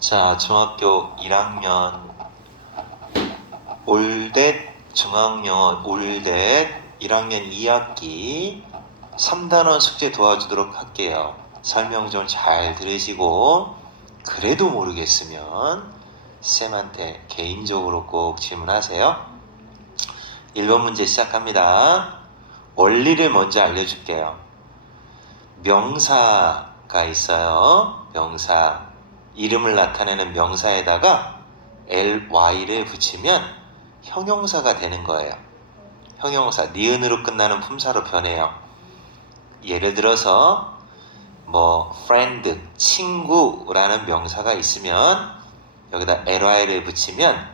자, 중학교 1학년 올댓 중학년 올댓 1학년 2학기 3단원 숙제 도와주도록 할게요. 설명 좀 잘 들으시고 그래도 모르겠으면 쌤한테 개인적으로 꼭 질문하세요. 1번 문제 시작합니다. 원리를 먼저 알려줄게요. 명사가 있어요. 명사. 이름을 나타내는 명사에다가 ly를 붙이면 형용사가 되는 거예요. 형용사, 니은으로 끝나는 품사로 변해요. 예를 들어서 friend, 친구라는 명사가 있으면 여기다 ly를 붙이면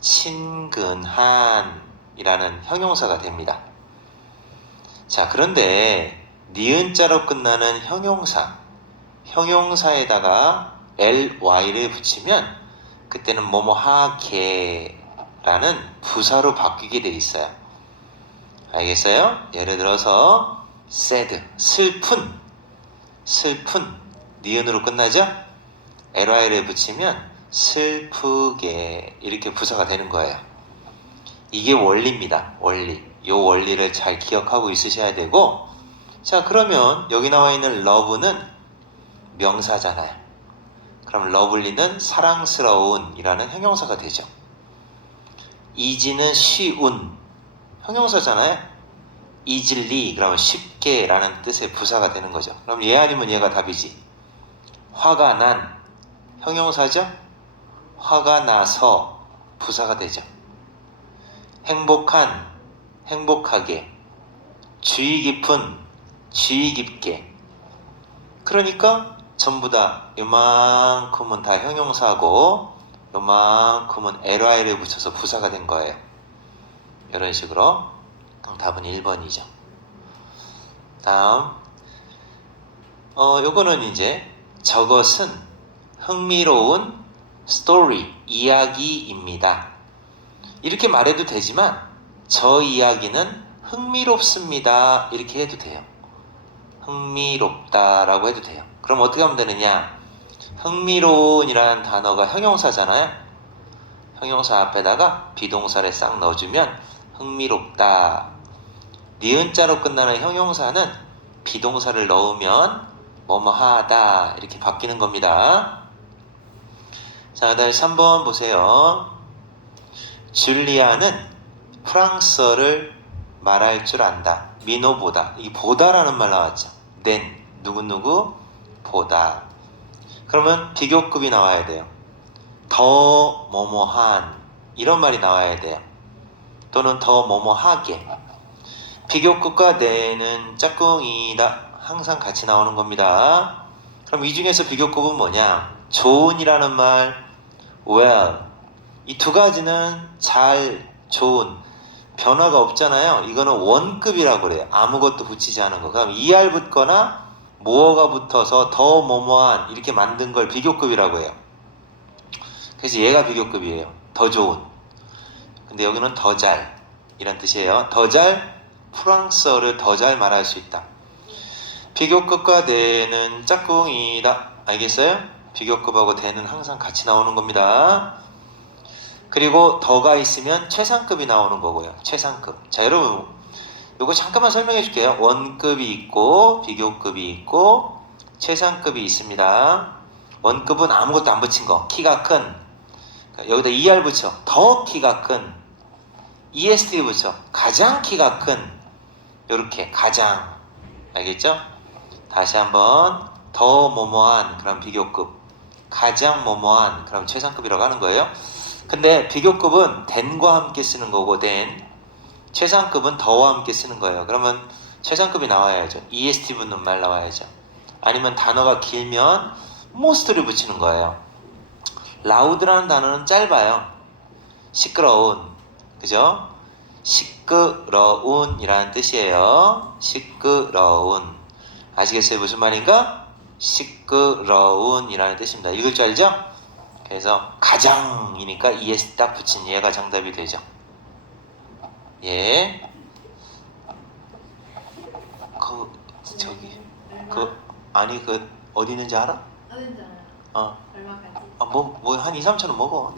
친근한이라는 형용사가 됩니다. 자, 그런데 니은자로 끝나는 형용사에다가 ly를 붙이면 그때는 뭐뭐하게라는 부사로 바뀌게 돼 있어요. 알겠어요? 예를 들어서 sad, 슬픈 니은으로 끝나죠? ly를 붙이면 슬프게 이렇게 부사가 되는 거예요. 이게 원리입니다. 원리. 이 원리를 잘 기억하고 있으셔야 되고, 자, 그러면 여기 나와 있는 love는 명사잖아요. 그럼 러블리는 사랑스러운 이라는 형용사가 되죠. easy는 쉬운 형용사잖아요. easily 그러면 쉽게 라는 뜻의 부사가 되는 거죠. 그럼 얘 아니면 얘가 답이지. 화가 난 형용사죠. 화가 나서 부사가 되죠. 행복한 행복하게, 주의 깊은 주의 깊게. 그러니까 전부 다 요만큼은 다 형용사고 요만큼은 ly를 붙여서 부사가 된 거예요. 이런 식으로. 그럼 답은 1번이죠. 다음 요거는 이제 저것은 흥미로운 스토리, 이야기입니다. 이렇게 말해도 되지만 저 이야기는 흥미롭습니다 이렇게 해도 돼요. 흥미롭다라고 해도 돼요. 그럼 어떻게 하면 되느냐? 흥미로운이라는 단어가 형용사잖아요. 형용사 앞에다가 비동사를 싹 넣어주면 흥미롭다. 니은자로 끝나는 형용사는 비동사를 넣으면 뭐뭐하다 이렇게 바뀌는 겁니다. 자, 그다음에 3번 보세요. 줄리아는 프랑스어를 말할 줄 안다. 민호보다. 이 보다라는 말 나왔죠. then 누구누구 보다. 그러면 비교급이 나와야 돼요. 더 뭐뭐한 이런 말이 나와야 돼요. 또는 더 뭐뭐하게. 비교급과 then은 짝꿍이다 항상 같이 나오는 겁니다. 그럼 이 중에서 비교급은 뭐냐? 좋은이라는 말, well. 이 두 가지는 잘, 좋은 변화가 없잖아요. 이거는 원급이라고 그래요. 아무것도 붙이지 않은 거. 그럼 er 붙거나 뭐가 붙어서 더 뭐뭐한 이렇게 만든 걸 비교급이라고 해요. 그래서 얘가 비교급이에요. 더 좋은. 근데 여기는 더 잘 이란 뜻이에요. 더 잘, 프랑스어를 더 잘 말할 수 있다. 비교급과 then은 짝꿍이다. 알겠어요? 비교급하고 then은 항상 같이 나오는 겁니다. 그리고 더가 있으면 최상급이 나오는 거고요. 최상급. 자, 여러분 이거 잠깐만 설명해 줄게요. 원급이 있고 비교급이 있고 최상급이 있습니다. 원급은 아무것도 안 붙인 거. 키가 큰. 여기다 er 붙여. 더 키가 큰. est 붙여. 가장 키가 큰. 요렇게 가장. 알겠죠? 다시 한번 더 뭐뭐한 그럼 비교급. 가장 뭐뭐한 그럼 최상급이라고 하는 거예요. 근데 비교급은 then과 함께 쓰는 거고 then 최상급은 더와 함께 쓰는 거예요. 그러면 최상급이 나와야죠. est 붙는 말 나와야죠. 아니면 단어가 길면 most를 붙이는 거예요. loud라는 단어는 짧아요. 시끄러운. 그죠? 시끄러운이라는 뜻이에요. 시끄러운. 아시겠어요? 무슨 말인가? 시끄러운이라는 뜻입니다. 읽을 줄 알죠? 그래서 가장이니까 es 딱 붙인 얘가 정답이 되죠. 예. 아니 어디 있는지 알아? 어딘지 알아요. 얼마 가지? 한 2, 3천 원 먹어.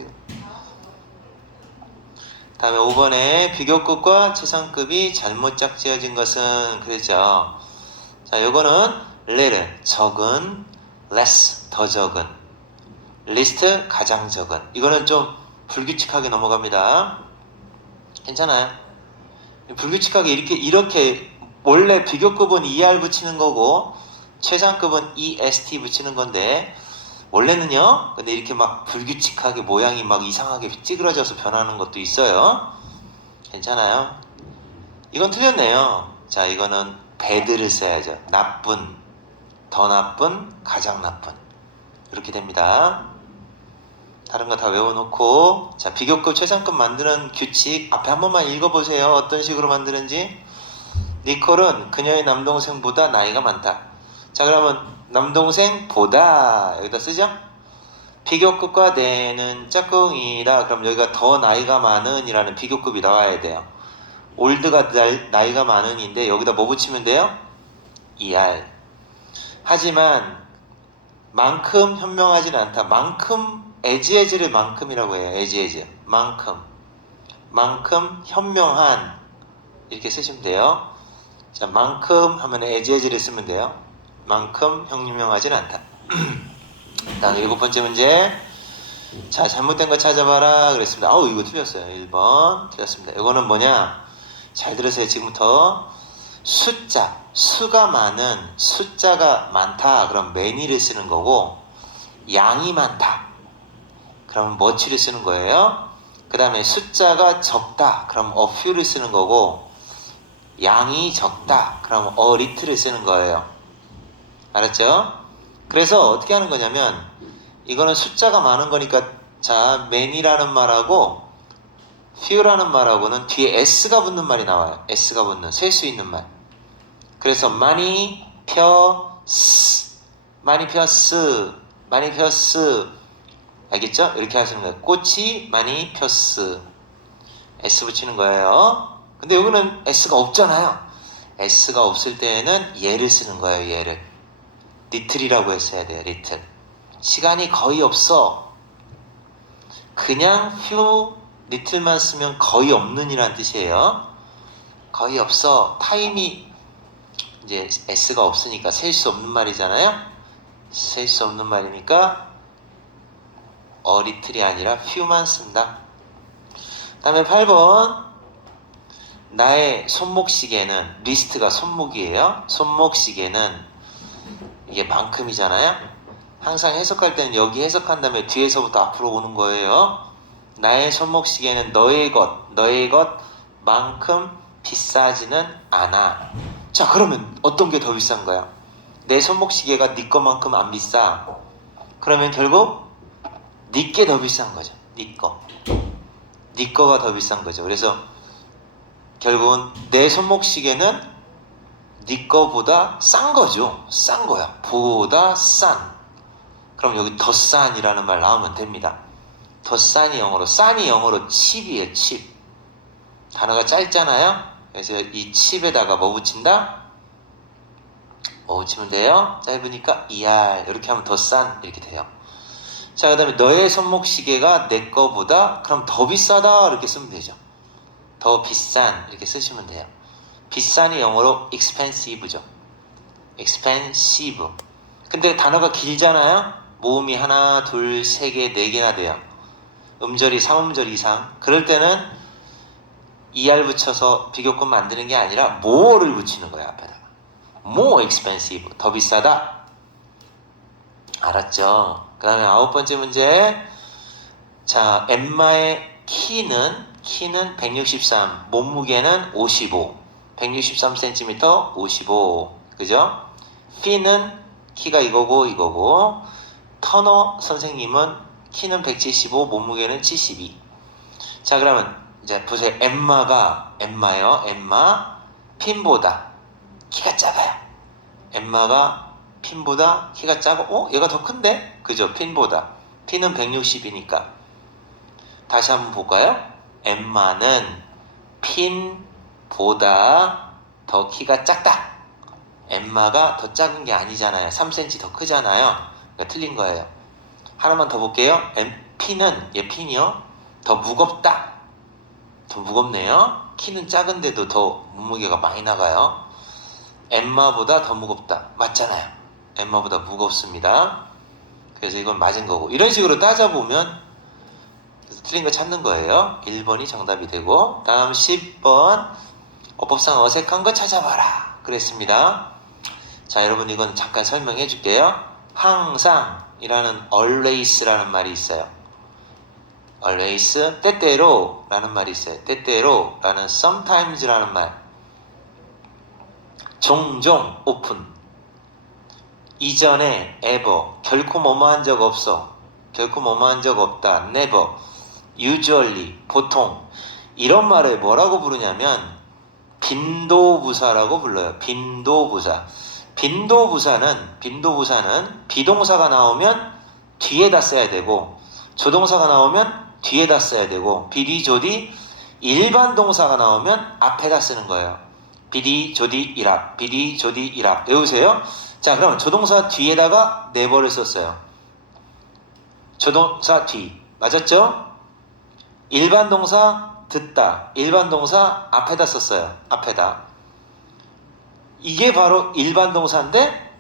다음에 5번에 비교급과 최상급이 잘못 짝지어진 것은 그랬죠. 자, 요거는 little, 적은, less, 더 적은, least, 가장 적은. 이거는 좀 불규칙하게 넘어갑니다. 괜찮아요? 불규칙하게 이렇게 원래 비교급은 ER 붙이는 거고 최상급은 EST 붙이는 건데 원래는요. 근데 이렇게 막 불규칙하게 모양이 막 이상하게 찌그러져서 변하는 것도 있어요. 괜찮아요? 이건 틀렸네요. 자, 이거는 bad를 써야죠. 나쁜, 더 나쁜, 가장 나쁜. 이렇게 됩니다. 다른 거 다 외워놓고, 자, 비교급 최상급 만드는 규칙 앞에 한 번만 읽어보세요. 어떤 식으로 만드는지. 니콜은 그녀의 남동생보다 나이가 많다. 자, 그러면 남동생보다 여기다 쓰죠? 비교급과 내는 짝꿍이다. 그럼 여기가 더 나이가 많은 이라는 비교급이 나와야 돼요. 올드가 나이가 많은인데 여기다 뭐 붙이면 돼요? ER. 하지만 만큼 현명하진 않다. 만큼 as 만큼이라고 해요. as 만큼 현명한 이렇게 쓰시면 돼요. 자, 만큼 하면 as를 쓰면 돼요. 만큼 현명하진 않다. 다음 7번째 문제. 자, 잘못된 거 찾아봐라 그랬습니다. 이거 틀렸어요. 1번 틀렸습니다. 이거는 뭐냐? 잘 들으세요. 지금부터 수가 많은, 숫자가 많다 그럼 many를 쓰는 거고, 양이 많다 그럼 much를 쓰는 거예요. 그 다음에 숫자가 적다 그럼 a few를 쓰는 거고, 양이 적다 그럼 a little를 쓰는 거예요. 알았죠? 그래서 어떻게 하는 거냐면 이거는 숫자가 많은 거니까, 자, many라는 말하고 few라는 말하고는 뒤에 s가 붙는 말이 나와요. s가 붙는, 셀 수 있는 말. 그래서 많이 펴스 알겠죠? 이렇게 하시는 거예요. 꽃이 많이 폈스. s 붙이는 거예요. 근데 여기는 s가 없잖아요. s가 없을 때는 얘를 쓰는 거예요. 얘를 little이라고 했어야 돼요. little. 시간이 거의 없어. 그냥 few, little만 쓰면 거의 없는 이란 뜻이에요. 거의 없어. 타임이 이제 s가 없으니까 셀 수 없는 말이잖아요. 셀 수 없는 말이니까 a little이 아니라 few만 쓴다. 다음에 8번. 나의 손목시계는, 리스트가 손목이에요. 손목시계는 이게 만큼이잖아요. 항상 해석할 때는 여기 해석한 다음에 뒤에서부터 앞으로 오는 거예요. 나의 손목시계는 너의 것만큼 비싸지는 않아. 자, 그러면 어떤 게 더 비싼 거야? 내 손목시계가 네 것만큼 안 비싸. 그러면 결국 네 게 더 비싼 거죠. 네 거가 더 비싼 거죠. 그래서 결국은 내 손목시계는 네 거보다 싼 거죠. 싼 거야. 보다 싼. 그럼 여기 더 싼이라는 말 나오면 됩니다. 더 싼이 영어로, 싼이 영어로 칩이에요. 칩. 단어가 짧잖아요. 그래서 이 칩에다가 뭐 붙인다? 뭐 붙이면 돼요? 짧으니까 ER. 이렇게 하면 더 싼 이렇게 돼요. 자, 그 다음에 너의 손목시계가 내 거보다 그럼 더 비싸다 이렇게 쓰면 되죠. 더 비싼 이렇게 쓰시면 돼요. 비싼이 영어로 expensive죠. expensive. 근데 단어가 길잖아요. 모음이 하나, 둘, 세 개, 네 개나 돼요. 음절이 3음절 이상. 그럴 때는 ER 붙여서 비교급 만드는 게 아니라 more를 붙이는 거예요. 앞에다가 more expensive, 더 비싸다. 알았죠? 그 다음에 9번째 문제. 자, 엠마의 키는 163, 몸무게는 55, 163cm 55. 그죠? 피는 키가 이거고 터너 선생님은 키는 175, 몸무게는 72. 자, 그러면 이제 보세요. 엠마예요. 엠마 핀보다 키가 작아요. 엠마가 핀보다 키가 작고, 얘가 더 큰데? 그죠? 핀보다. 핀은 160이니까. 다시 한번 볼까요? 엠마는 핀보다 더 키가 작다. 엠마가 더 작은 게 아니잖아요. 3cm 더 크잖아요. 그러니까 틀린 거예요. 하나만 더 볼게요. P는 핀이요. 더 무겁다. 더 무겁네요. 키는 작은데도 더 몸무게가 많이 나가요. 엠마보다 더 무겁다. 맞잖아요. 엠마보다 무겁습니다. 그래서 이건 맞은 거고. 이런 식으로 따져보면 그래서 틀린 거 찾는 거예요. 1번이 정답이 되고, 다음 10번 어법상 어색한 거 찾아봐라 그랬습니다. 자, 여러분 이건 잠깐 설명해 줄게요. 항상이라는 always라는 말이 있어요. always, 때때로 라는 말이 있어요. 때때로 라는 sometimes라는 말, 종종, often, 이전에 ever, 결코 뭐뭐한 적 없어, 결코 뭐뭐한 적 없다, never, usually, 보통, 이런 말을 뭐라고 부르냐면 빈도부사라고 불러요. 빈도부사. 빈도부사는 비동사가 나오면 뒤에다 써야 되고, 조동사가 나오면 뒤에다 써야 되고, 비디 조디 일반 동사가 나오면 앞에다 쓰는 거예요. 비디 조디 이랍, 비디 조디 이랍. 외우세요. 자, 그럼 조동사 뒤에다가 never를 썼어요. 조동사 뒤 맞았죠? 일반 동사 듣다, 일반 동사 앞에다 썼어요. 앞에다. 이게 바로 일반 동사인데,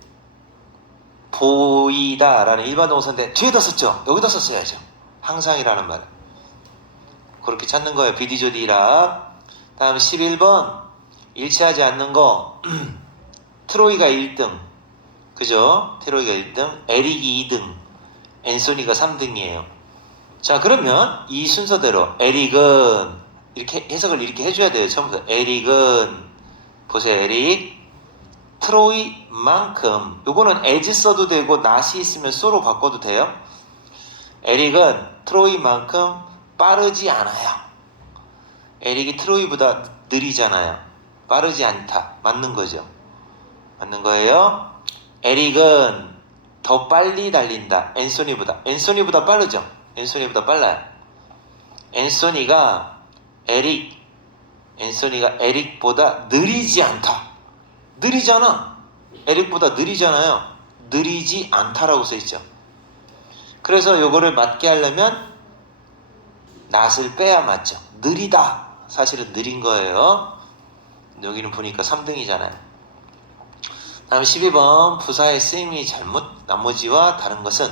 보이다 라는 일반 동사인데 뒤에다 썼죠. 여기다 썼어야죠. 항상이라는 말. 그렇게 찾는 거예요. 비디조디라. 다음 11번 일치하지 않는 거. 트로이가 1등, 그죠? 트로이가 1등, 에릭이 2등, 앤소니가 3등이에요. 자, 그러면 이 순서대로 에릭은 이렇게 해석을 이렇게 해줘야 돼요. 처음부터 에릭은, 보세요. 에릭 트로이만큼, 요거는 as 써도 되고 not이 있으면 so로 바꿔도 돼요. 에릭은 트로이만큼 빠르지 않아요. 에릭이 트로이보다 느리잖아요. 빠르지 않다. 맞는 거죠. 맞는 거예요. 에릭은 더 빨리 달린다. 앤소니보다 빠르죠. 앤소니보다 빨라요. 앤소니가 에릭보다 느리지 않다. 느리잖아. 에릭보다 느리잖아요. 느리지 않다라고 써있죠. 그래서 요거를 맞게 하려면 not을 빼야 맞죠. 느리다. 사실은 느린 거예요. 여기는 보니까 3등이잖아요. 다음 12번 부사의 쓰임이 잘못, 나머지와 다른 것은.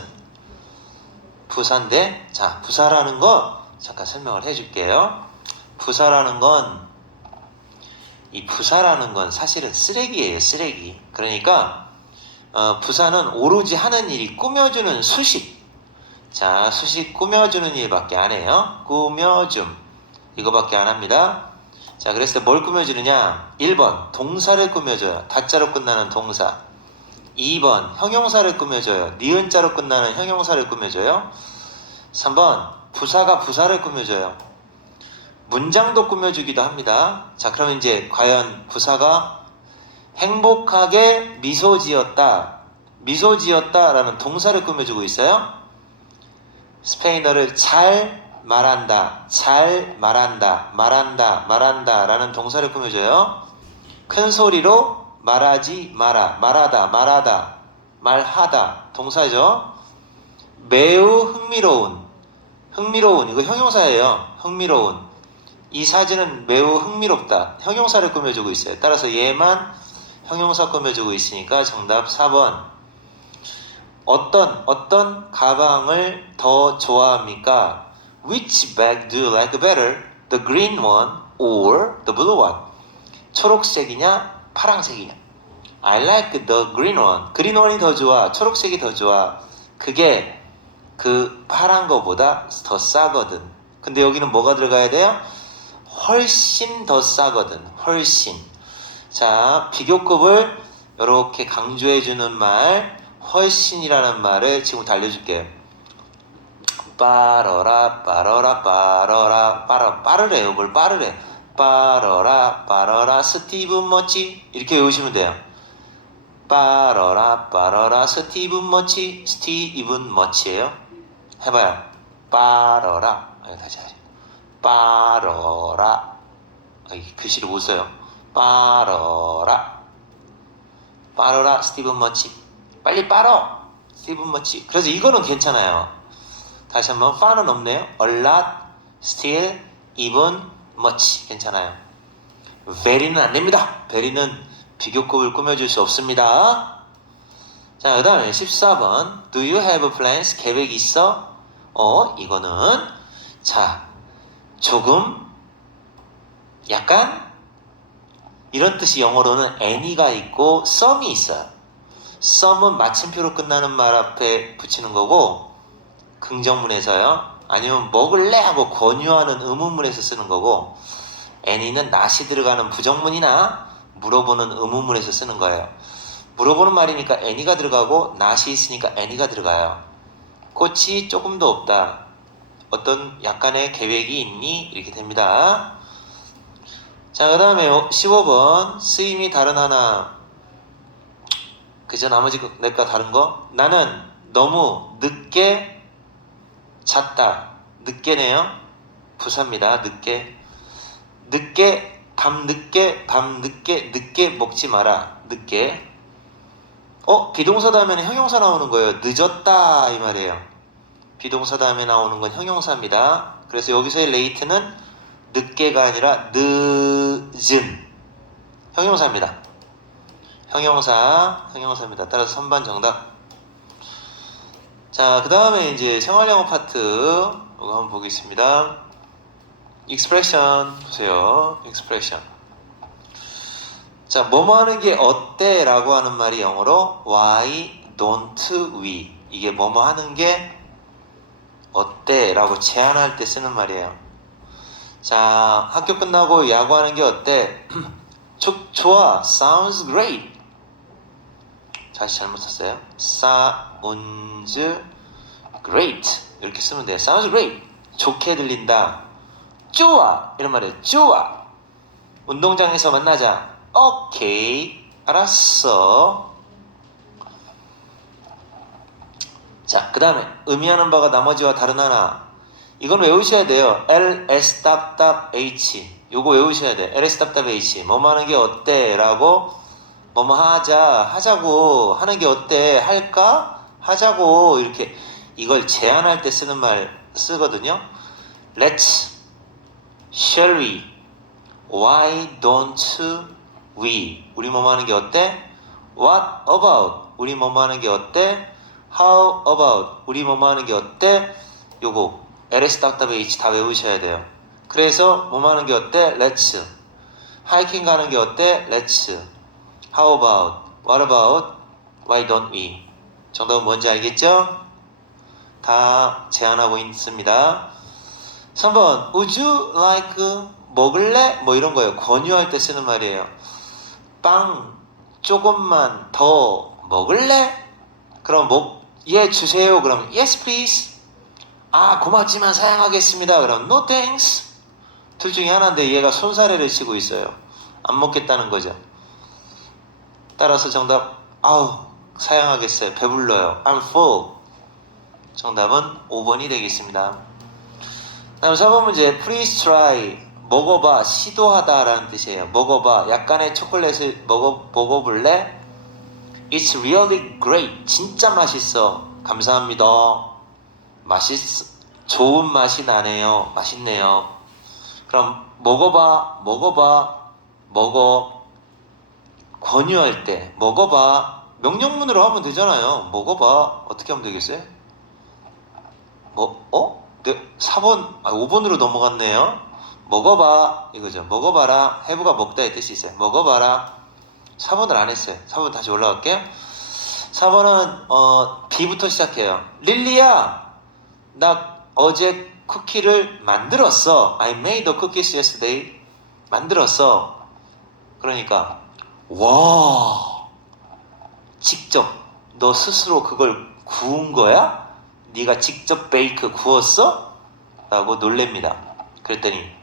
부사인데, 자, 부사라는 거 잠깐 설명을 해줄게요. 부사라는 건 사실은 쓰레기예요. 쓰레기. 그러니까 부사는 오로지 하는 일이 꾸며주는 수식. 자, 수식 꾸며주는 일밖에 안 해요. 꾸며줌, 이거밖에 안 합니다. 자, 그랬을 때 뭘 꾸며주느냐. 1번 동사를 꾸며줘요. 다자로 끝나는 동사. 2번 형용사를 꾸며줘요. 니은자로 끝나는 형용사를 꾸며줘요. 3번 부사가 부사를 꾸며줘요. 문장도 꾸며주기도 합니다. 자, 그럼 이제 과연 부사가 행복하게 미소 지었다 라는 동사를 꾸며주고 있어요. 스페인어를 잘 말한다 라는 동사를 꾸며줘요. 큰 소리로 말하지 마라, 말하다 동사죠. 매우 흥미로운, 이거 형용사예요. 흥미로운, 이 사진은 매우 흥미롭다, 형용사를 꾸며주고 있어요. 따라서 얘만 형용사 꾸며주고 있으니까 정답 4번. 어떤 가방을 더 좋아합니까? Which bag do you like better? The green one or the blue one? 초록색이냐 파랑색이냐? I like the green one. 그린 원이 더 좋아. 초록색이 더 좋아. 그게 그 파란 거보다 더 싸거든. 근데 여기는 뭐가 들어가야 돼요? 훨씬 더 싸거든. 훨씬. 자, 비교급을 이렇게 강조해주는 말, 훨씬이라는 말을 지금부터 알려줄게요. 빠르래요. 뭘 빠르래. 빠러라 스티븐 머치, 이렇게 외우시면 돼요. 빠러라 스티븐 머치예요. 해봐요. 빠러라. 다시 하죠. 빠러라. 글씨를 못 써요. 빠러라 스티븐 머치. 빨리 빨어 스티븐 머치. 그래서 이거는 괜찮아요. 다시 한번 far는 없네요. a lot, still, even, much 괜찮아요. very는 안 됩니다. very는 비교급을 꾸며줄 수 없습니다. 자, 그 다음에 14번 do you have plans? 계획 있어? 이거는 자 조금 약간 이런 뜻이 영어로는 any가 있고 some이 있어요. some은 마침표로 끝나는 말 앞에 붙이는 거고 긍정문에서요. 아니면 먹을래? 하고 권유하는 의문문에서 쓰는 거고 any는 not이 들어가는 부정문이나 물어보는 의문문에서 쓰는 거예요. 물어보는 말이니까 any가 들어가고 not이 있으니까 any가 들어가요. 꽃이 조금도 없다. 어떤 약간의 계획이 있니? 이렇게 됩니다. 자, 그 다음에 15번 쓰임이 다른 하나. 그죠? 나머지 넷과 다른 거. 나는 너무 늦게 잤다. 늦게네요. 부사입니다. 늦게. 밤 늦게 먹지 마라. 늦게. 비동사 다음에는 형용사 나오는 거예요. 늦었다 이 말이에요. 비동사 다음에 나오는 건 형용사입니다. 그래서 여기서의 late는 늦게가 아니라 늦은 형용사입니다. 형용사입니다. 따라서 3번 정답. 자, 그 다음에 이제 생활영어 파트 이거 한번 보겠습니다. expression 보세요. expression. 자, 뭐뭐 하는 게 어때? 라고 하는 말이 영어로 why don't we? 이게 뭐뭐 하는 게 어때? 라고 제안할 때 쓰는 말이에요. 자, 학교 끝나고 야구하는 게 어때? 좋아. sounds great. 다시 잘못 썼어요. sounds great. 이렇게 쓰면 돼요. sounds great. 좋게 들린다. 좋아. 이런 말이에요. 좋아. 운동장에서 만나자. 오케이. 알았어. 자, 그 다음에 의미하는 바가 나머지와 다른 하나. 이건 외우셔야 돼요. ls-h 요거 외우셔야 돼요. ls-h 뭐뭐 하는 게 어때? 라고 뭐뭐 하자고 하는 게 어때? 할까? 하자고 이렇게 이걸 제안할 때 쓰는 말 쓰거든요. Let's, shall we, why don't we 우리 뭐뭐 하는 게 어때? What about 우리 뭐뭐 하는 게 어때? How about 우리 뭐뭐 하는 게 어때? 요거 ls-h 다 외우셔야 돼요. 그래서 뭐뭐 하는 게 어때? Let's. 하이킹 가는 게 어때? Let's. How about? What about? Why don't we? 정답은 뭔지 알겠죠? 다 제안하고 있습니다. 3번 Would you like 먹을래? 뭐 이런 거예요. 권유할 때 쓰는 말이에요. 빵 조금만 더 먹을래? 그럼 예 주세요. 그럼 yes please. 고맙지만 사양하겠습니다. 그럼 no thanks. 둘 중에 하나인데 얘가 손사래를 치고 있어요. 안 먹겠다는 거죠. 따라서 정답 사양하겠어요. 배불러요. I'm full. 정답은 5번이 되겠습니다. 다음 4번 문제 Please try. 먹어봐. 시도하다 라는 뜻이에요. 먹어봐. 약간의 초콜릿을 먹어볼래? It's really great. 진짜 맛있어. 감사합니다. 좋은 맛이 나네요. 맛있네요. 그럼 먹어. 권유할 때 먹어봐. 명령문으로 하면 되잖아요. 먹어봐. 어떻게 하면 되겠어요? 네, 4번, 5번으로 넘어갔네요. 먹어봐. 이거죠. 먹어봐라. have가 먹다의 뜻이 있어요. 먹어봐라. 4번을 안 했어요. 4번 다시 올라갈게요. 4번은 B부터 시작해요. 릴리야, 나 어제 쿠키를 만들었어. I made the cookies yesterday. 만들었어. 그러니까 와, 직접 너 스스로 그걸 구운 거야? 네가 직접 베이크 구웠어? 라고 놀랍니다. 그랬더니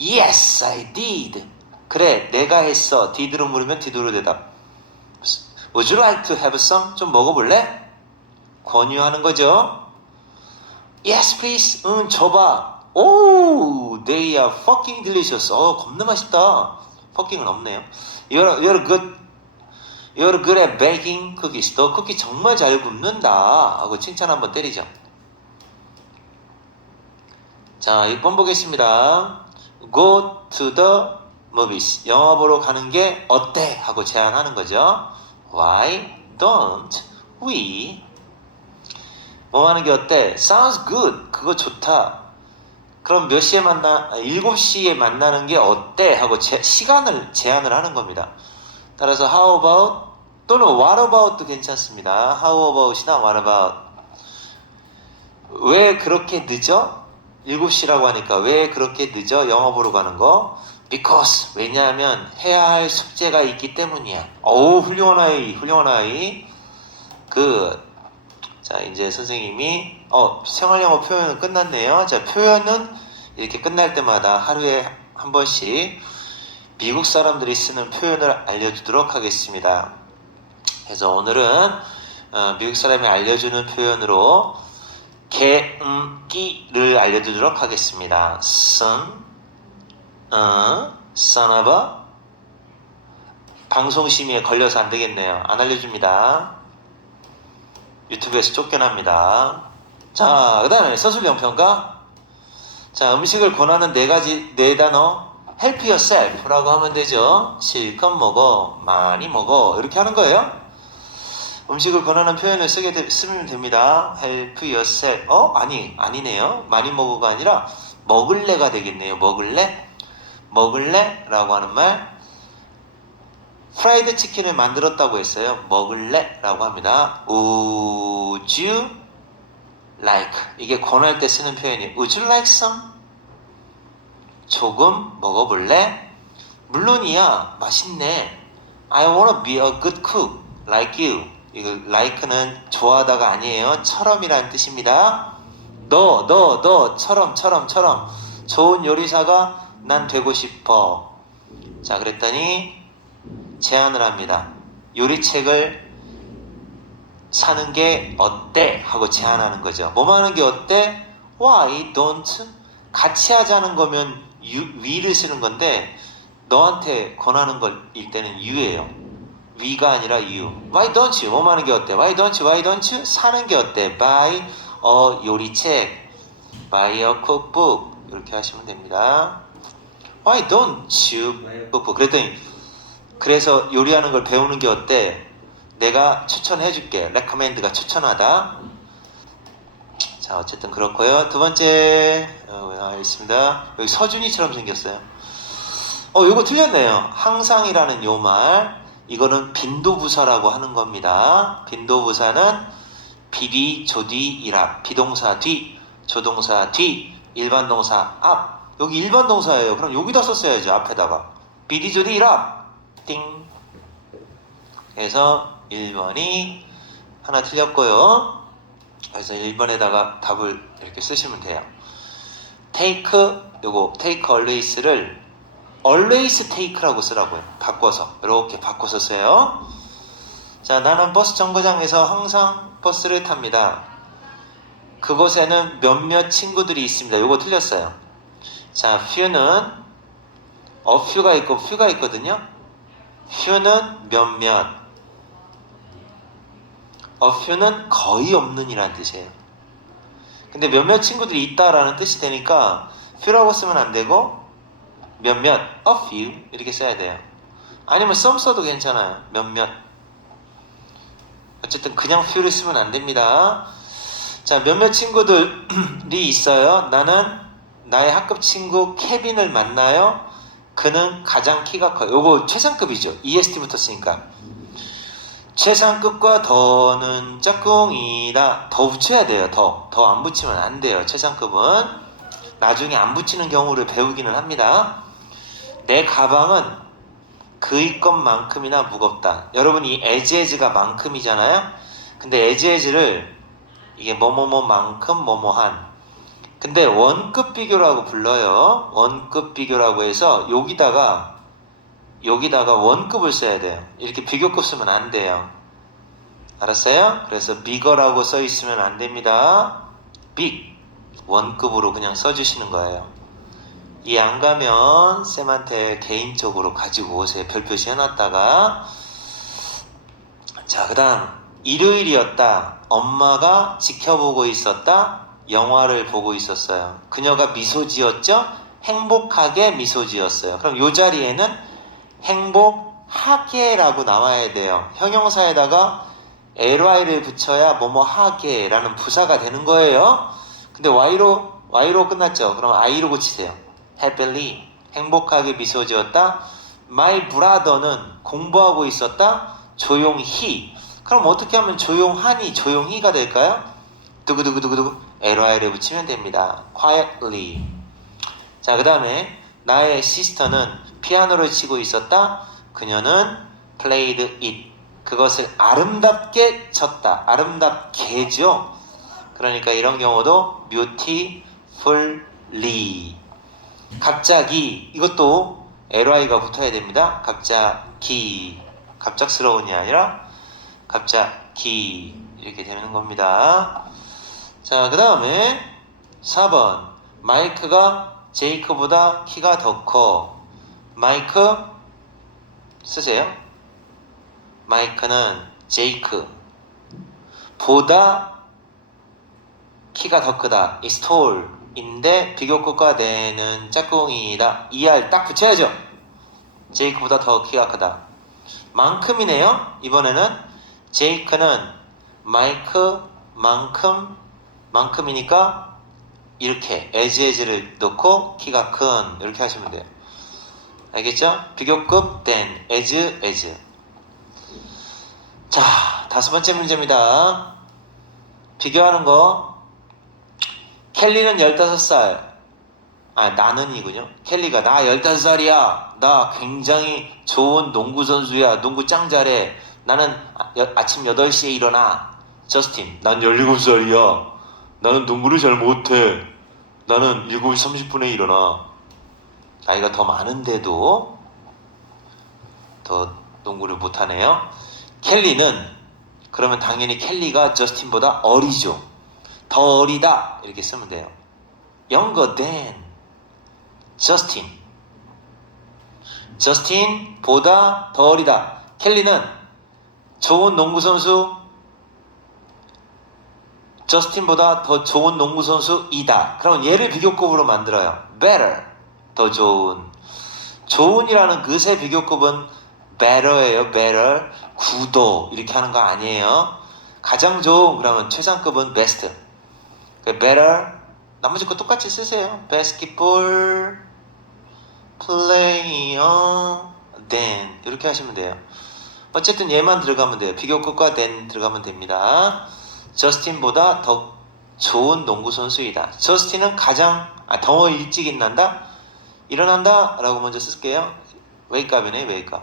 Yes, I did. 그래, 내가 했어. did로 물으면 did로 대답. Would you like to have some? 좀 먹어볼래? 권유하는 거죠. Yes, please. 응, 줘봐. Oh, they are fucking delicious. 겁나 맛있다. fucking은 없네요. You're good at baking cookies. 너 쿠키 정말 잘 굽는다. 하고 칭찬 한번 때리죠. 자, 6번 보겠습니다. Go to the movies. 영화 보러 가는 게 어때? 하고 제안하는 거죠. Why don't we? 뭐 하는 게 어때? Sounds good. 그거 좋다. 그럼 몇 시에 7시에 만나는 게 어때? 하고 시간을 제안을 하는 겁니다. 따라서 how about 또는 what about도 괜찮습니다. how about이나 what about. 왜 그렇게 늦어? 7시라고 하니까 왜 그렇게 늦어? 영화 보러 가는 거. Because 왜냐하면 해야 할 숙제가 있기 때문이야. 어우, 훌륭한 아이, 훌륭한 아이. 자, 이제 선생님이 생활영어 표현은 끝났네요. 자, 표현은 이렇게 끝날 때마다 하루에 한 번씩 미국 사람들이 쓰는 표현을 알려주도록 하겠습니다. 그래서 오늘은 미국 사람이 알려주는 표현으로 개음기를 알려드리도록 하겠습니다. son of a. 방송심의에 걸려서 안 되겠네요. 안 알려줍니다. 유튜브에서 쫓겨납니다. 자, 그 다음에 서술형평가. 자, 음식을 권하는 네 단어. help yourself 라고 하면 되죠. 실컷 먹어, 많이 먹어, 이렇게 하는 거예요. 음식을 권하는 표현을 쓰면 됩니다. help yourself. 아니네요. 많이 먹어가 아니라 먹을래가 되겠네요. 먹을래? 라고 하는 말. 프라이드 치킨을 만들었다고 했어요. 먹을래? 라고 합니다. Would you like? 이게 권할 때 쓰는 표현이에요. Would you like some? 조금 먹어볼래? 물론이야. 맛있네. I wanna be a good cook like you. 이거 like는 좋아하다가 아니에요. 처럼이라는 뜻입니다. 처럼. 좋은 요리사가 난 되고 싶어. 자, 그랬더니 제안을 합니다. 요리책을 사는 게 어때? 하고 제안하는 거죠. 뭐만 하는 게 어때? Why don't? 같이 하자는 거면 we를 쓰는 건데 너한테 권하는 걸일 때는 you예요. we가 아니라 you. Why don't you? 뭐만 하는 게 어때? Why don't you? 사는 게 어때? Buy a 요리책. Buy a cookbook. 이렇게 하시면 됩니다. Why don't you? 그랬더니 그래서 요리하는 걸 배우는 게 어때? 내가 추천해줄게. recommend가 추천하다. 자, 어쨌든 그렇고요. 두 번째 있습니다. 여기 서준이처럼 생겼어요. 요거 틀렸네요. 항상이라는 요 말, 이거는 빈도부사라고 하는 겁니다. 빈도부사는 비디, 조디, 이랍. 비동사 뒤, 조동사 뒤, 일반 동사 앞. 여기 일반 동사예요. 그럼 여기다 썼어야죠. 앞에다가. 비디, 조디, 이랍. 띵. 그래서 1번이 하나 틀렸고요. 그래서 1번에다가 답을 이렇게 쓰시면 돼요. 요거 take always를 always take라고 쓰라고요. 바꿔서 이렇게 바꿔서 써요. 자, 나는 버스 정거장에서 항상 버스를 탑니다. 그곳에는 몇몇 친구들이 있습니다. 요거 틀렸어요. 자, few는 a few가 있고 few가 있거든요. few는 몇몇, a few는 거의 없는 이라는 뜻이에요. 근데 몇몇 친구들이 있다라는 뜻이 되니까 few라고 쓰면 안 되고 몇몇, a few 이렇게 써야 돼요. 아니면 some 써도 괜찮아요. 몇몇. 어쨌든 그냥 few를 쓰면 안 됩니다. 자, 몇몇 친구들이 있어요. 나는 나의 학급 친구 케빈을 만나요. 그는 가장 키가 커요. 요거 최상급이죠. EST부터 쓰니까. 최상급과 더는 짝꿍이다. 더 붙여야 돼요. 더 안 붙이면 안 돼요. 최상급은 나중에 안 붙이는 경우를 배우기는 합니다. 내 가방은 그의 것만큼이나 무겁다. 여러분, 이 as가 만큼이잖아요. 근데 as를 이게 뭐뭐뭐만큼 뭐뭐한. 근데 원급 비교라고 불러요. 원급 비교라고 해서 여기다가 원급을 써야 돼요. 이렇게 비교급 쓰면 안 돼요. 알았어요? 그래서 bigger라고 써 있으면 안 됩니다. big 원급으로 그냥 써주시는 거예요. 이해 안 가면 쌤한테 개인적으로 가지고 오세요. 별표시 해놨다가. 자, 그 다음 일요일이었다. 엄마가 지켜보고 있었다. 영화를 보고 있었어요. 그녀가 미소 지었죠? 행복하게 미소 지었어요. 그럼 이 자리에는 행복하게라고 나와야 돼요. 형용사에다가 ly를 붙여야 뭐뭐하게라는 부사가 되는 거예요. 근데 y로 끝났죠. 그럼 i로 고치세요. happily 행복하게 미소 지었다. My brother는 공부하고 있었다. 조용히. 그럼 어떻게 하면 조용하니 조용히가 될까요? 두구두구두구두구 ly를 붙이면 됩니다. quietly. 자, 그 다음에 나의 시스터는 피아노를 치고 있었다. 그녀는 played it. 그것을 아름답게 쳤다. 아름답게죠. 그러니까 이런 경우도 beautifully. 갑자기 이것도 ly가 붙어야 됩니다. 갑자기. 갑작스러운이 아니라 갑자기 이렇게 되는 겁니다. 자, 그 다음에 4번 마이크가 제이크보다 키가 더 커. 마이크 쓰세요. 마이크는 제이크 보다 키가 더 크다. 이 tall인데 비교급과 되는 짝꿍이다. er 딱 붙여야죠. 제이크보다 더 키가 크다. 만큼이네요. 이번에는 제이크는 만큼이니까 이렇게 as를 넣고 키가 큰 이렇게 하시면 돼요. 알겠죠? 비교급 then as. 자, 5번째 문제입니다. 비교하는 거. 켈리는 15살. 나는이군요. 켈리가 나 15살이야. 나 굉장히 좋은 농구 선수야. 농구 짱 잘해. 나는 아침 8시에 일어나. 저스틴, 난 17살이야. 나는 농구를 잘 못해. 나는 7시 30분에 일어나. 나이가 더 많은데도 더 농구를 못하네요. 켈리는 그러면 당연히 켈리가 저스틴보다 어리죠. 더 어리다 이렇게 쓰면 돼요. Younger than 저스틴. 저스틴보다 더 어리다. 켈리는 좋은 농구 선수. 저스틴보다 더 좋은 농구 선수이다. 그럼 얘를 비교급으로 만들어요. Better, 더 좋은. 좋은이라는 것의 비교급은 better예요. better, 구도 이렇게 하는 거 아니에요. 가장 좋은 그러면 최상급은 best. better, 나머지 거 똑같이 쓰세요. basketball player than 이렇게 하시면 돼요. 어쨌든 얘만 들어가면 돼요. 비교급과 than 들어가면 됩니다. 저스틴보다 더 좋은 농구 선수이다. 저스틴은 가장 더 일찍 일어난다 라고 먼저 쓸게요. wake up이네. wake up.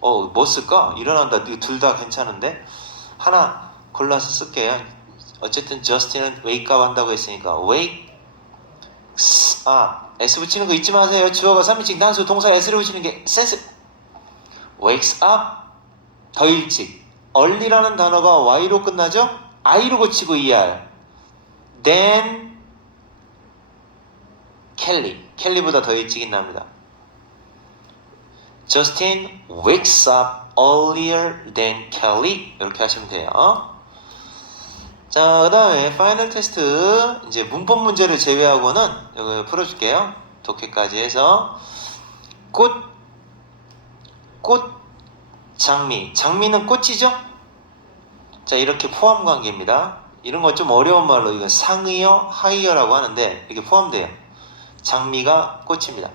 뭐 쓸까? 일어난다. 둘 다 괜찮은데 하나 골라서 쓸게요. 어쨌든 저스틴은 wake up 한다고 했으니까 wake S 붙이는 거 잊지 마세요. 주어가 3인칭 단수 동사 S를 붙이는 게 센스. wakes up 더 일찍. early라는 단어가 Y로 끝나죠? I로 고치고 ER. then 켈리보다 더 일찍 일어납니다. Justin wakes up earlier than Kelly. 이렇게 하시면 돼요. 자, 그 다음에 파이널 테스트 이제 문법 문제를 제외하고는 여기 풀어줄게요. 독해까지 해서 장미는 꽃이죠? 자, 이렇게 포함 관계입니다. 이런 거 좀 어려운 말로 이건 상의어, 하의어라고 하는데 이게 포함돼요. 장미가 꽃입니다.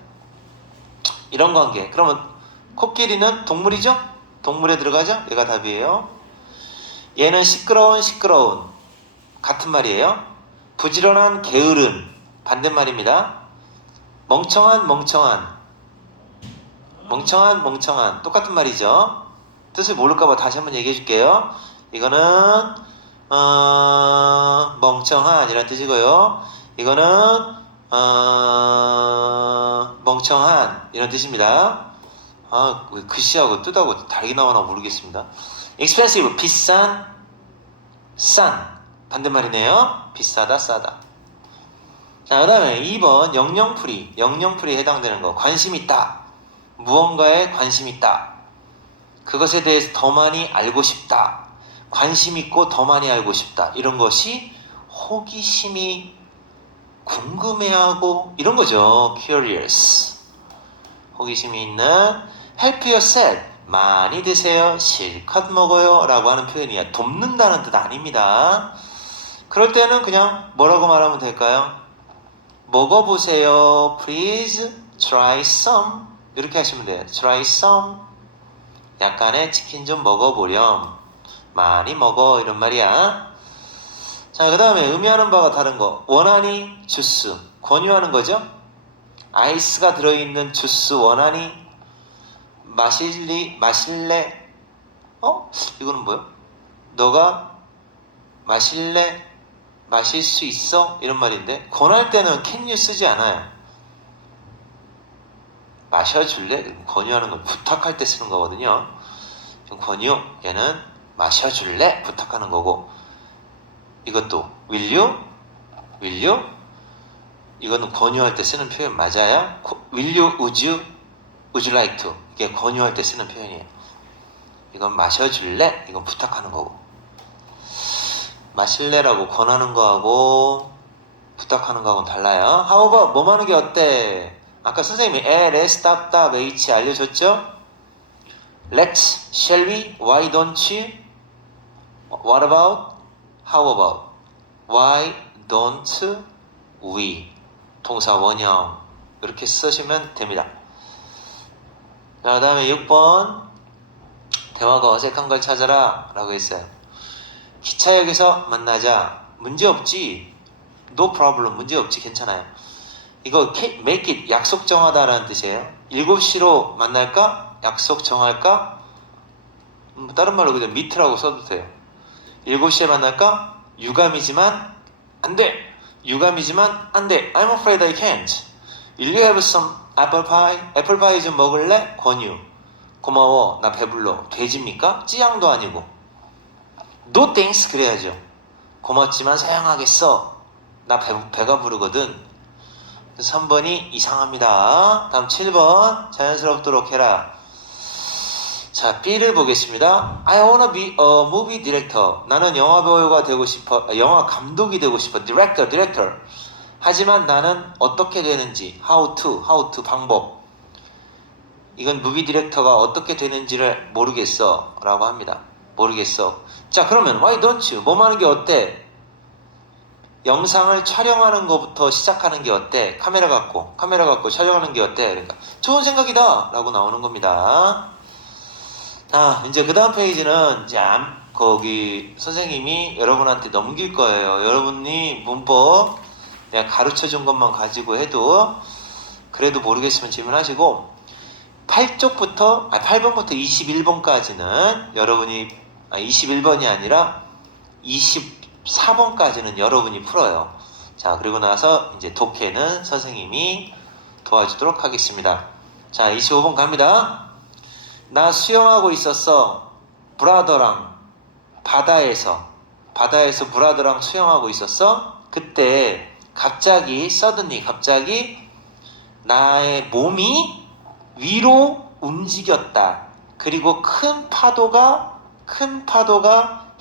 이런 관계. 그러면 코끼리는 동물이죠? 동물에 들어가죠? 얘가 답이에요. 얘는 시끄러운 같은 말이에요. 부지런한 게으른 반대말입니다. 멍청한 똑같은 말이죠. 뜻을 모를까봐 다시 한번 얘기해 줄게요. 이거는 멍청한 이란 뜻이고요. 이거는 멍청한 이런 뜻입니다. 왜 글씨하고 뜻하고 다르게 나오나 모르겠습니다. expensive 비싼, 싼 반대말이네요. 비싸다, 싸다. 자, 그 다음에 2번 영영풀이 해당되는 거. 관심 있다. 무언가에 관심 있다. 그것에 대해서 더 많이 알고 싶다. 관심 있고 더 많이 알고 싶다. 이런 것이 호기심이 궁금해하고 이런 거죠. curious. 호기심이 있는. help yourself. 많이 드세요. 실컷 먹어요. 라고 하는 표현이야. 돕는다는 뜻 아닙니다. 그럴 때는 그냥 뭐라고 말하면 될까요? 먹어보세요. Please try some. 이렇게 하시면 돼요. Try some. 약간의 치킨 좀 먹어보렴. 많이 먹어. 이런 말이야. 자, 그 다음에 의미하는 바가 다른 거. 원하니 주스. 권유하는 거죠. 아이스가 들어있는 주스 원하니? 마실래? 이거는 뭐야? 너가 마실래? 마실 수 있어? 이런 말인데 권할 때는 can you 쓰지 않아요. 마셔줄래? 권유하는 건 부탁할 때 쓰는 거거든요. 권유, 얘는 마셔줄래? 부탁하는 거고 이것도 will you? 이거는 권유할 때 쓰는 표현 맞아요? will you, would you like to? 이게 권유할 때 쓰는 표현이에요. 이건 마셔줄래? 이건 부탁하는 거고 마실래라고 권하는 거하고 부탁하는 거하고는 달라요. How about 뭐 하는 게 어때? 아까 선생님이 let's, 답, H 알려줬죠? Let's, shall we, why don't you? What about, how about? Why don't we? 동사 원형 이렇게 쓰시면 됩니다. 자, 그 다음에 6번 대화가 어색한 걸 찾아라 라고 했어요. 기차역에서 만나자. 문제없지. No problem. 문제없지. 괜찮아요. 이거 make it 약속 정하다라는 뜻이에요. 7시로 만날까? 약속 정할까? 다른 말로 그냥 meet라고 써도 돼요. 7시에 만날까? 유감이지만 안 돼. 유감이지만 안 돼. I'm afraid I can't. Will you have some apple pie? 애플 파이 좀 먹을래? 권유. 고마워. 나 배불러. 돼지입니까? 찌양도 아니고. No thanks 그래야죠. 고맙지만 사양하겠어. 나 배가 부르거든. 3번이 이상합니다. 다음 7번 자연스럽도록 해라. 자, B를 보겠습니다. I wanna be a movie director. 나는 영화 배우가 되고 싶어. 영화 감독이 되고 싶어. Director. 하지만 나는 어떻게 되는지 how to 방법. 이건 movie director가 어떻게 되는지를 모르겠어 라고 합니다. 모르겠어. 자, 그러면 why don't you? 뭐 하는 게 어때? 영상을 촬영하는 것부터 시작하는 게 어때? 카메라 갖고 촬영하는 게 어때? 그러니까 좋은 생각이다 라고 나오는 겁니다. 이제 그 다음 페이지는 이제 거기 선생님이 여러분한테 넘길 거예요. 여러분이 문법 내가 가르쳐 준 것만 가지고 해도 그래도 모르겠으면 질문하시고 8번부터 21번까지는 여러분이 21번이 아니라 24번까지는 여러분이 풀어요. 자, 그리고 나서 이제 독해는 선생님이 도와주도록 하겠습니다. 자, 25번 갑니다. 나 수영하고 있었어. 브라더랑 바다에서 브라더랑 수영하고 있었어. 그때 갑자기 나의 몸이 위로 움직였다. 그리고 큰 파도가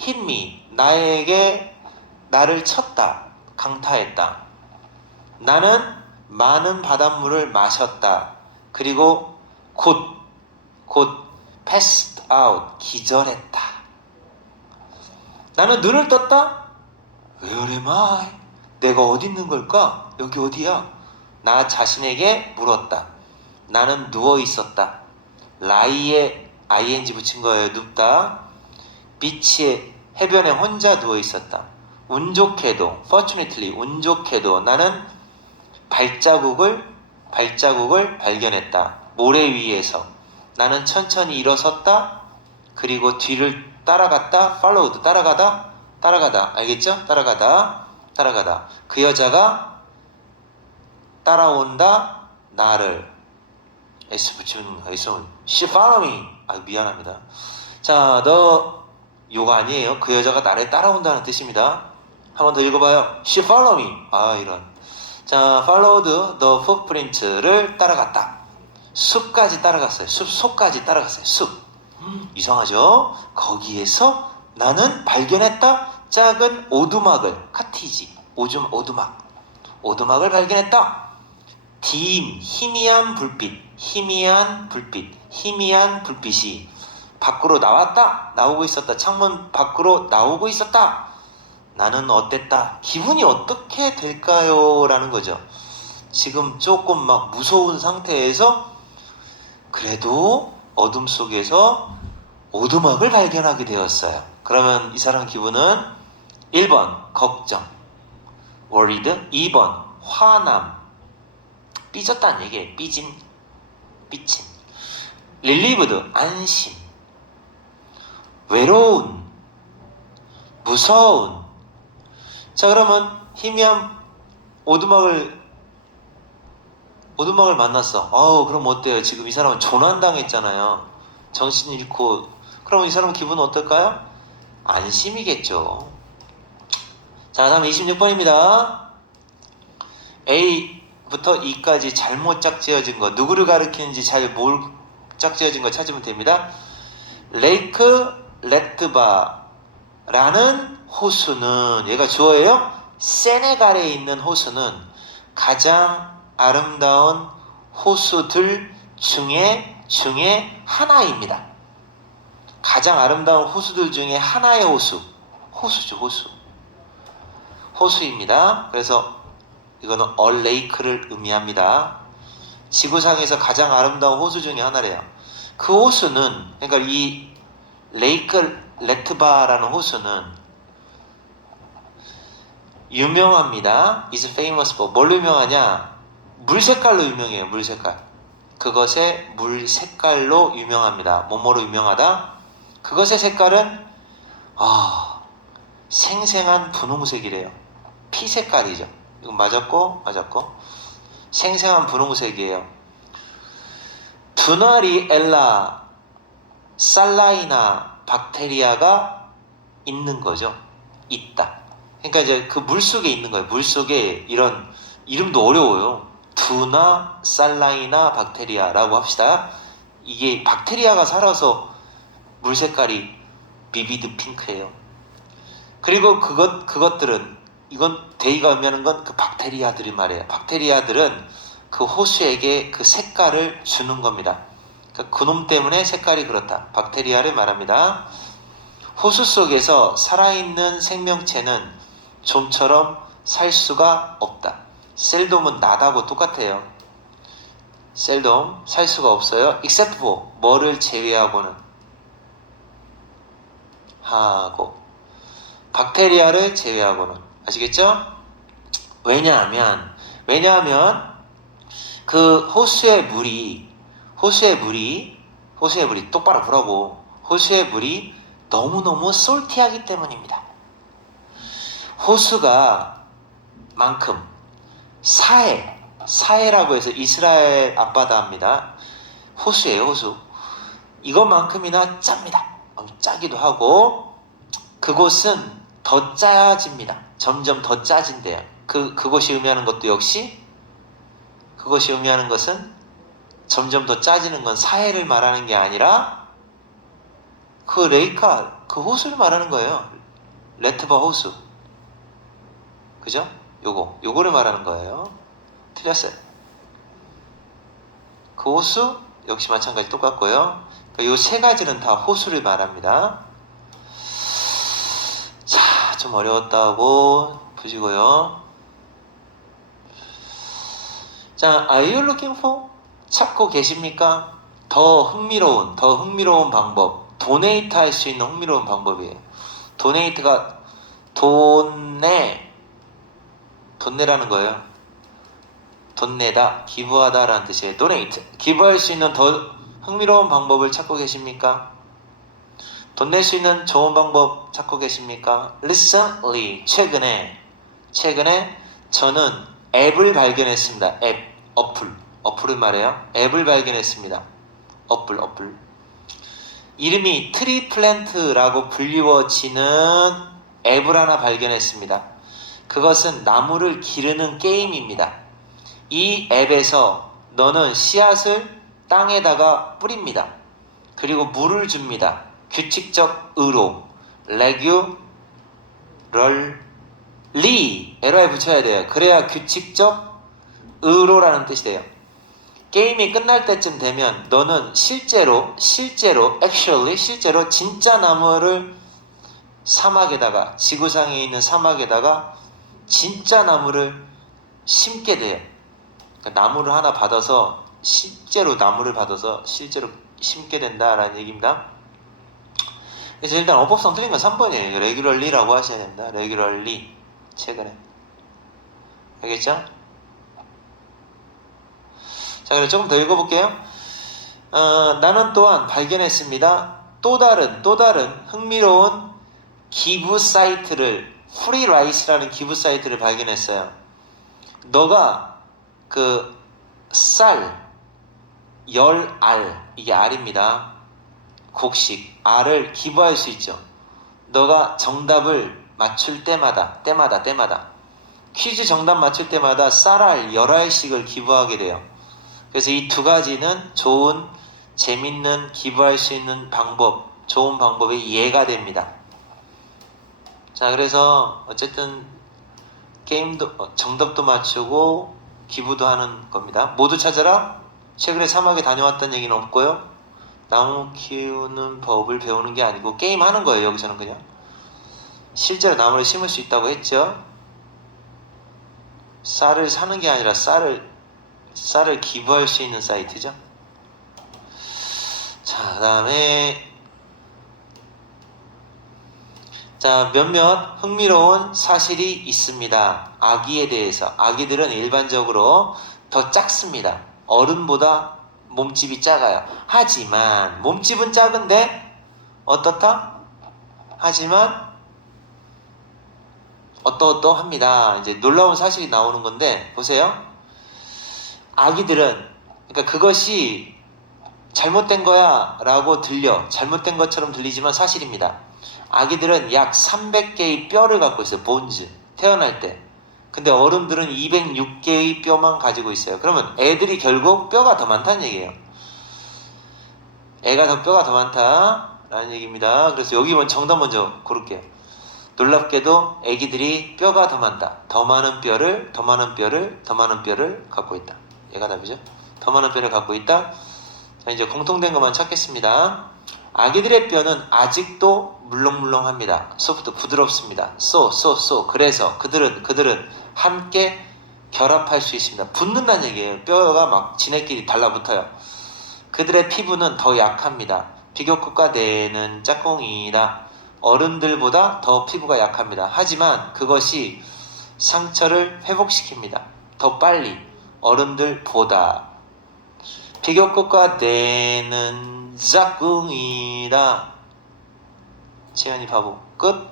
hit me. 나를 쳤다. 강타했다. 나는 많은 바닷물을 마셨다. 그리고 곧 passed out. 기절했다. 나는 눈을 떴다. Where am I? 내가 어디 있는 걸까? 여기 어디야? 나 자신에게 물었다. 나는 누워 있었다. lie에 ing 붙인 거예요. 눕다. 비치에 해변에 혼자 누워 있었다. 운 좋게도 나는 발자국을 발견했다. 모래 위에서 나는 천천히 일어섰다. 그리고 뒤를 따라갔다. followed 따라가다. 알겠죠? 따라가다. 그 여자가 따라온다. 나를 S 붙이는 거 있으면 she follow me. 미안합니다. 자, 너 요거 아니에요. 그 여자가 나를 따라온다는 뜻입니다. 한 번 더 읽어봐요. She follow me. 이런. 자, followed the footprint를 따라갔다. 숲까지 따라갔어요. 숲속까지 따라갔어요. 숲. 이상하죠? 거기에서 나는 발견했다. 작은 오두막을 카티지. 오두막. 오두막을 발견했다. dim, 희미한 불빛, 희미한 불빛, 희미한 불빛이 밖으로 나왔다. 나오고 있었다. 창문 밖으로 나오고 있었다. 나는 어땠다? 기분이 어떻게 될까요? 라는 거죠. 지금 조금 막 무서운 상태에서 그래도 어둠 속에서 오두막을 발견하게 되었어요. 그러면 이 사람 기분은 1번 걱정, worried. 2번 화남, 삐졌다는 얘기예요. 삐진. relieved, 안심. 외로운, 무서운. 자, 그러면 희미한 오두막을 만났어. 그럼 어때요? 지금 이 사람은 조난당했잖아요. 정신 잃고. 그럼 이 사람 기분은 어떨까요? 안심이겠죠. 자, 다음 26번입니다. A부터 E까지 잘못 짝지어진 거, 누구를 가리키는지 잘 짝지어진 거 찾으면 됩니다. 레이크 레트바라는 호수는, 얘가 주어예요. 세네갈에 있는 호수는 가장 아름다운 호수들 중에 하나입니다. 가장 아름다운 호수들 중에 하나의 호수입니다. 그래서 이거는 a lake를 의미합니다. 지구상에서 가장 아름다운 호수 중에 하나래요. 그 호수는, 그러니까 이 레이크 레트바라는 호수는 유명합니다. is famous for. 뭘로 유명하냐? 물 색깔로 유명해요. 물 색깔. 그것의 물 색깔로 유명합니다. 뭐뭐로 유명하다? 그것의 색깔은 생생한 분홍색이래요. 피 색깔이죠. 이거 맞았고 생생한 분홍색이에요. 두나리 엘라 살라이나 박테리아가 있는 거죠. 있다. 그러니까 이제 그 물속에 있는 거예요. 물속에 이런 이름도 어려워요. 두나 살라이나 박테리아라고 합시다. 이게 박테리아가 살아서 물 색깔이 비비드 핑크예요. 그리고 그것들은, 이건 데이가 의미하는 건 그 박테리아들이 말이에요. 박테리아들은 그 호수에게 그 색깔을 주는 겁니다. 그러니까 그놈 때문에 색깔이 그렇다. 박테리아를 말합니다. 호수 속에서 살아있는 생명체는 좀처럼 살 수가 없다. 셀돔은 나다고 똑같아요. 셀돔 살 수가 없어요. except for, 뭐를 제외하고는, 하고 박테리아를 제외하고는. 아시겠죠? 왜냐하면 그 호수의 물이 똑바로 보라고. 호수의 물이 너무너무 솔티하기 때문입니다. 호수가 만큼 사해라고 해서 이스라엘 앞바다입니다. 호수예요. 호수. 이것만큼이나 짭니다. 짜기도 하고, 그곳은 더 짜집니다. 점점 더 짜진대요. 그것이 의미하는 것도 역시, 그것이 의미하는 것은 점점 더 짜지는 건 사해를 말하는 게 아니라 그 레이카, 그 호수를 말하는 거예요. 레트바 호수. 그죠? 요거를 말하는 거예요. 틀렸어요. 그 호수 역시 마찬가지 똑같고요. 요 세 가지는 다 호수를 말합니다. 자, 좀 어려웠다고 보시고요. 자, are you looking for? 찾고 계십니까? 더 흥미로운 방법. 도네이트 할 수 있는 흥미로운 방법이에요. 도네이트가 돈 내라는 거예요. 돈 내다, 기부하다 라는 뜻이에요. donate. 기부할 수 있는 더 흥미로운 방법을 찾고 계십니까? 돈 낼 수 있는 좋은 방법 찾고 계십니까? Recently, 최근에 저는 앱을 발견했습니다. 어플을 말해요. 앱을 발견했습니다. 어플. 이름이 트리플랜트라고 불리워지는 앱을 하나 발견했습니다. 그것은 나무를 기르는 게임입니다. 이 앱에서 너는 씨앗을 땅에다가 뿌립니다. 그리고 물을 줍니다. 규칙적 으로 레귤럴 ly 붙여야 돼요. 그래야 규칙적 의로라는 뜻이 돼요. 게임이 끝날 때쯤 되면 너는 실제로 진짜 나무를 사막에다가, 지구상에 있는 사막에다가 진짜 나무를 심게 돼요. 그러니까 나무를 하나 받아서 실제로 심게 된다라는 얘기입니다. 그래서 일단 어법성 틀린 건 3번이에요. 레귤럴리라고 하셔야 됩니다. 레귤럴리. 최근에. 알겠죠? 자, 그럼 조금 더 읽어볼게요. 나는 또한 발견했습니다. 또 다른 흥미로운 기부 사이트를, 프리라이스라는 기부 사이트를 발견했어요. 너가 그 쌀, 이게 알입니다. 곡식, 알을 기부할 수 있죠. 너가 정답을 맞출 때마다 퀴즈 정답 맞출 때마다 쌀알 10알씩을 기부하게 돼요. 그래서 이 두 가지는 좋은, 재밌는, 기부할 수 있는 방법, 좋은 방법의 예가 됩니다. 자, 그래서 어쨌든 게임도 정답도 맞추고 기부도 하는 겁니다. 모두 찾아라. 최근에 사막에 다녀왔다는 얘기는 없고요. 나무 키우는 법을 배우는 게 아니고 게임 하는 거예요. 여기서는 그냥 실제로 나무를 심을 수 있다고 했죠. 쌀을 사는 게 아니라 쌀을 기부할 수 있는 사이트죠. 자, 그 다음에 몇몇 흥미로운 사실이 있습니다. 아기에 대해서. 아기들은 일반적으로 더 작습니다. 어른보다 몸집이 작아요. 하지만 몸집은 작은데 어떻다? 하지만 어떠합니다. 이제 놀라운 사실이 나오는 건데 보세요. 아기들은, 그러니까 그것이 잘못된 거야 라고 잘못된 것처럼 들리지만 사실입니다. 아기들은 약 300개의 뼈를 갖고 있어요. 본즈, 태어날 때. 근데 어른들은 206개의 뼈만 가지고 있어요. 그러면 애들이 결국 뼈가 더 많다는 얘기예요. 뼈가 더 많다라는 얘기입니다. 그래서 여기 정답 먼저 고를게요. 놀랍게도 애기들이 뼈가 더 많다. 더 많은 뼈를 갖고 있다. 얘가 답이죠. 더 많은 뼈를 갖고 있다. 자, 이제 공통된 것만 찾겠습니다. 아기들의 뼈는 아직도 물렁물렁합니다. 소프트, 부드럽습니다. 그래서 그들은 함께 결합할 수 있습니다. 붙는다는 얘기예요. 뼈가 막 지네끼리 달라붙어요. 그들의 피부는 더 약합니다. 비교급과 뇌는 짝꿍이다. 어른들보다 더 피부가 약합니다. 하지만 그것이 상처를 회복시킵니다. 더 빨리 어른들보다. 비교급과 뇌는 짝꿍이다. 채연이 바보. 끝.